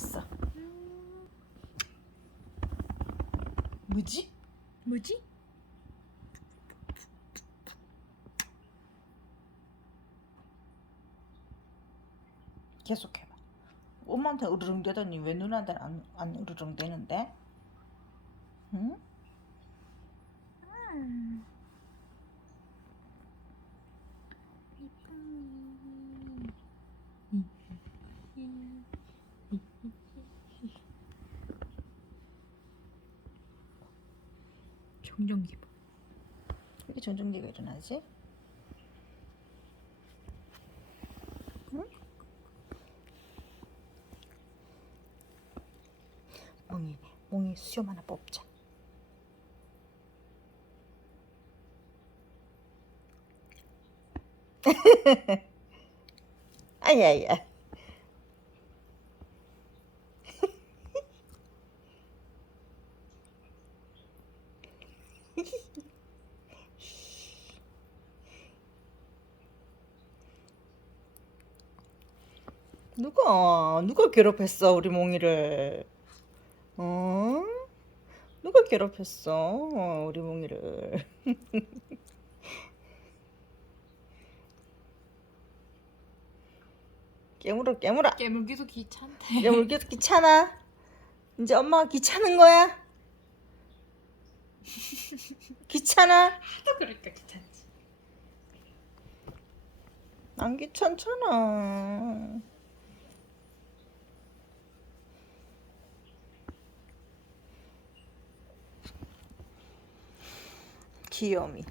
맛있어. 뭐지? 뭐지? 계속해봐. 엄마한테 으르렁대더니 왜 누나한테 안, 안 으르렁대는데? 응? 정전기분. 이게 전정기가 일어나지? 응? 멍이, 멍이 수염 하나 뽑자. 아야야. 누가 누가 괴롭혔어 우리 몽이를? 어? 누가 괴롭혔어 우리 몽이를? 깨물어 깨물어. 깨물기도 귀찮대. 계속 귀찮아. 이제 엄마가 귀찮은 거야? 귀찮아? 또 그러니까 귀찮지. 안 귀찮잖아. 귀요미.